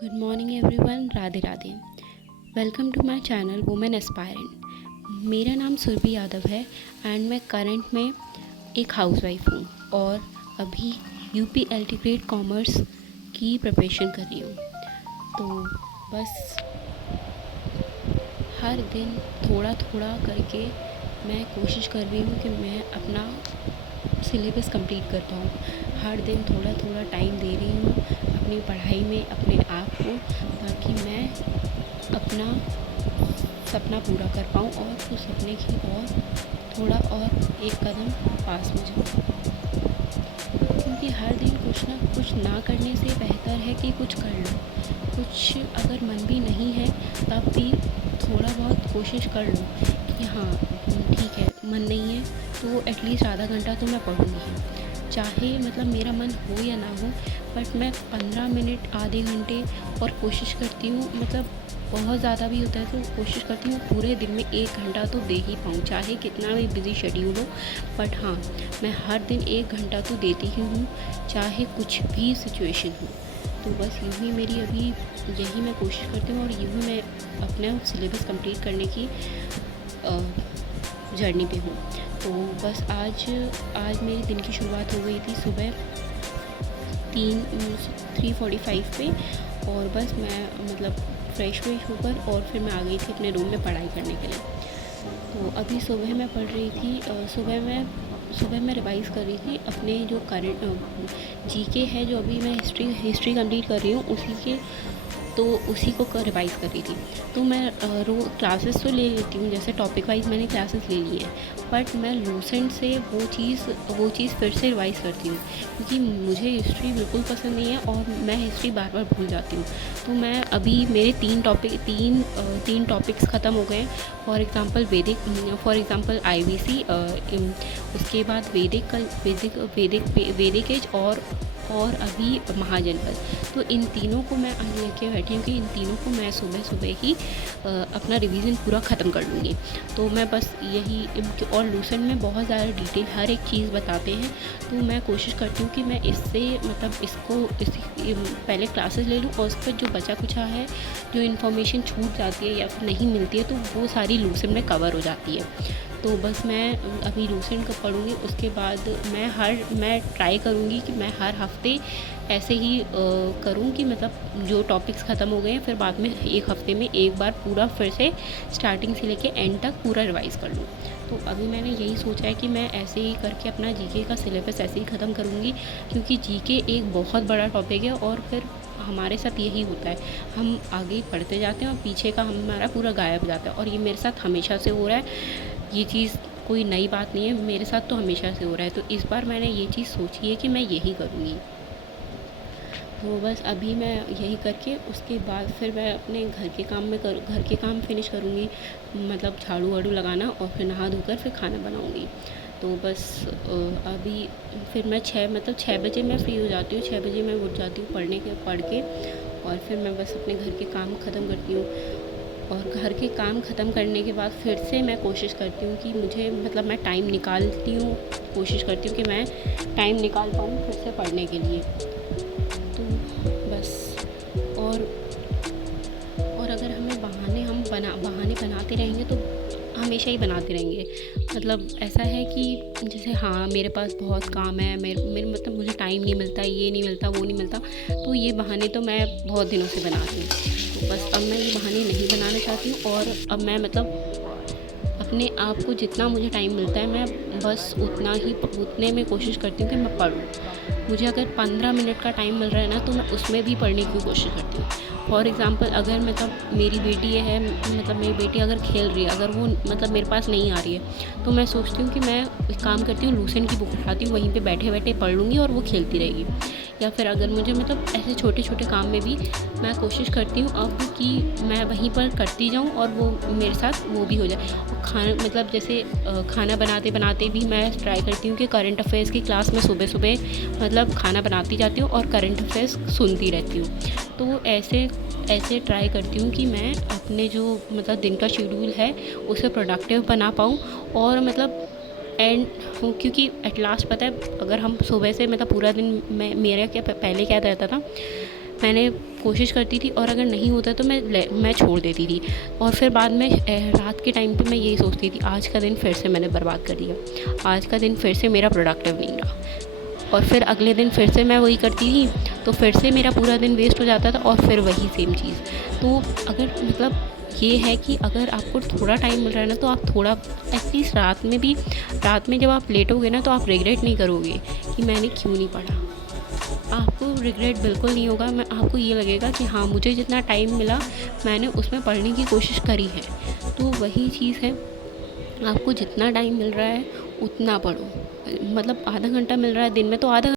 Good morning everyone, Radhe Radhe. Welcome to my channel women aspirant. मेरा नाम सुरभि यादव है एंड मैं करंट में एक हाउसवाइफ हूँ और अभी यूपी एलटी ग्रेड कॉमर्स की प्रिपरेशन कर रही हूँ। तो बस हर दिन थोड़ा थोड़ा करके मैं कोशिश कर रही हूँ कि मैं अपना सिलेबस कंप्लीट कर पाऊँ। हर दिन थोड़ा थोड़ा टाइम दे रही हूँ अपनी पढ़ाई में अपने आप को, ताकि मैं अपना सपना पूरा कर पाऊँ और उस सपने की ओर थोड़ा और एक कदम पास में जाऊँ। क्योंकि हर दिन कुछ ना करने से बेहतर है कि कुछ कर लो। कुछ अगर मन भी नहीं है तब भी थोड़ा बहुत कोशिश कर लो कि हाँ ठीक है, मन नहीं है तो एटलीस्ट आधा घंटा तो मैं पढ़ूँगी। चाहे मतलब मेरा मन हो या ना हो, बट मैं 15 मिनट आधे घंटे और कोशिश करती हूँ, मतलब बहुत ज़्यादा भी होता है तो कोशिश करती हूँ पूरे दिन में 1 घंटा तो दे ही पाऊँ, चाहे कितना भी बिज़ी शेड्यूल हो। बट हाँ, मैं हर दिन 1 घंटा तो देती ही हूँ, चाहे कुछ भी सिचुएशन हो। तो बस यूँ ही मेरी अभी यही मैं कोशिश करती हूँ और यूँ ही मैं अपना सिलेबस कंप्लीट करने की जर्नी पे हूँ। तो बस आज मेरी दिन की शुरुआत हो गई थी सुबह 3:45 पे, और बस मैं मतलब फ्रेश होकर और फिर मैं आ गई थी अपने रूम में पढ़ाई करने के लिए। तो अभी सुबह मैं पढ़ रही थी, सुबह मैं रिवाइज़ कर रही थी अपने जो करंट जीके है, जो अभी मैं हिस्ट्री कंप्लीट कर रही हूँ उसी को रिवाइज़ कर रही थी। तो मैं क्लासेस तो ले लेती हूँ, जैसे टॉपिक वाइज मैंने क्लासेस ले ली हैं, बट मैं लूसेंट से वो चीज़ फिर से रिवाइज़ करती हूँ, क्योंकि मुझे हिस्ट्री बिल्कुल पसंद नहीं है और मैं हिस्ट्री बार बार भूल जाती हूँ। तो मैं अभी मेरे तीन टॉपिक्स ख़त्म हो गए। फॉर एग्ज़ाम्पल आईवीसी, उसके बाद वैदिक एज और अभी महाजनपद। तो इन तीनों को मैं आज लेके बैठी हूँ कि इन तीनों को मैं सुबह ही अपना रिवीजन पूरा ख़त्म कर लूँगी। तो मैं बस यही और लूसेंट में बहुत ज़्यादा डिटेल हर एक चीज़ बताते हैं, तो मैं कोशिश करती हूँ कि मैं इससे मतलब पहले क्लासेस ले लूँ और उस पर जो बचा कुचा है, जो इन्फॉर्मेशन छूट जाती है या फिर नहीं मिलती है, तो वो सारी लूसेंट में कवर हो जाती है। तो बस मैं अभी लूसेंट का पढ़ूँगी, उसके बाद मैं ट्राई करूँगी कि मैं हर हफ्ते ऐसे ही करूँ कि मतलब जो टॉपिक्स ख़त्म हो गए हैं फिर बाद में एक हफ्ते में एक बार पूरा फिर से स्टार्टिंग से लेके एंड तक पूरा रिवाइज़ कर लूँ। तो अभी मैंने यही सोचा है कि मैं ऐसे ही करके अपना जीके का सिलेबस ऐसे ही ख़त्म करूँगी, क्योंकि जीके एक बहुत बड़ा टॉपिक है और फिर हमारे साथ यही होता है, हम आगे पढ़ते जाते हैं और पीछे का हमारा पूरा गायब जाता है, और ये मेरे साथ हमेशा से हो रहा है। ये चीज़ कोई नई बात नहीं है, मेरे साथ तो हमेशा से हो रहा है। तो इस बार मैंने ये चीज़ सोची है कि मैं यही करूँगी। तो बस अभी मैं यही करके उसके बाद फिर मैं अपने घर के काम फिनिश करूँगी, मतलब झाड़ू वाड़ू लगाना, और फिर नहा धोकर फिर खाना बनाऊँगी। तो बस अभी फिर मैं 6 बजे मैं फ्री हो जाती हूँ, 6 बजे मैं उठ जाती हूँ पढ़ के, और फिर मैं बस अपने घर के काम ख़त्म करती हूँ। और घर के काम ख़त्म करने के बाद फिर से मैं कोशिश करती हूँ कि मुझे मतलब मैं कोशिश करती हूँ कि मैं टाइम निकाल पाऊँ फिर से पढ़ने के लिए। तो बस और अगर हमें बहाने बनाते रहेंगे तो हमेशा ही बनाते रहेंगे। मतलब ऐसा है कि जैसे हाँ मेरे पास बहुत काम है, मेरे मतलब मुझे टाइम नहीं मिलता, ये नहीं मिलता, वो नहीं मिलता, तो ये बहाने तो मैं बहुत दिनों से बनाती हूँ। तो बस अब मैं ये बहाने नहीं बनाना चाहती हूँ, और अब मैं मतलब अपने आप को जितना मुझे टाइम मिलता है मैं बस उतने में कोशिश करती हूँ कि मैं पढूँ। मुझे अगर 15 मिनट का टाइम मिल रहा है ना, तो मैं उसमें भी पढ़ने की कोशिश करती हूँ। फॉर एग्ज़ाम्पल अगर मतलब मेरी बेटी अगर खेल रही है, अगर वो मतलब मेरे पास नहीं आ रही है, तो मैं सोचती हूँ कि मैं एक काम करती हूँ, लूसेंट की बुक उठाती हूँ, वहीं पे बैठे पढ़ लूँगी और वो खेलती रहेगी। या फिर अगर मुझे मतलब ऐसे छोटे छोटे काम में भी मैं कोशिश करती हूँ अब कि मैं वहीं पर करती जाऊँ और वो मेरे साथ वो भी हो जाए। और खाना बनाते बनाते भी मैं ट्राई करती हूँ कि करंट अफेयर्स की क्लास में सुबह मतलब खाना बनाती जाती हूँ और करंट अफेयर्स सुनती रहती हूँ। तो ऐसे ट्राई करती हूँ कि मैं अपने जो मतलब दिन का शेड्यूल है उसे प्रोडक्टिव बना पाऊँ, और मतलब क्योंकि एट लास्ट पता है, अगर हम सुबह से मतलब पूरा दिन मेरा क्या पहले क्या रहता था, मैंने कोशिश करती थी और अगर नहीं होता तो मैं छोड़ देती थी। और फिर बाद में रात के टाइम पे मैं यही सोचती थी, आज का दिन फिर से मैंने बर्बाद कर दिया, आज का दिन फिर से मेरा प्रोडक्टिव नहीं रहा। और फिर अगले दिन फिर से मैं वही करती थी, तो फिर से मेरा पूरा दिन वेस्ट हो जाता था और फिर वही सेम चीज़। तो अगर मतलब ये है कि अगर आपको थोड़ा टाइम मिल रहा है ना, तो आप थोड़ा एटलीस्ट रात में जब आप लेटोगे ना, तो आप रिग्रेट नहीं करोगे कि मैंने क्यों नहीं पढ़ा। आपको रिग्रेट बिल्कुल नहीं होगा। आपको ये लगेगा कि हाँ, मुझे जितना टाइम मिला मैंने उसमें पढ़ने की कोशिश करी है। तो वही चीज़ है, आपको जितना टाइम मिल रहा है उतना पढ़ो। मतलब आधा घंटा मिल रहा है दिन में, तो आधा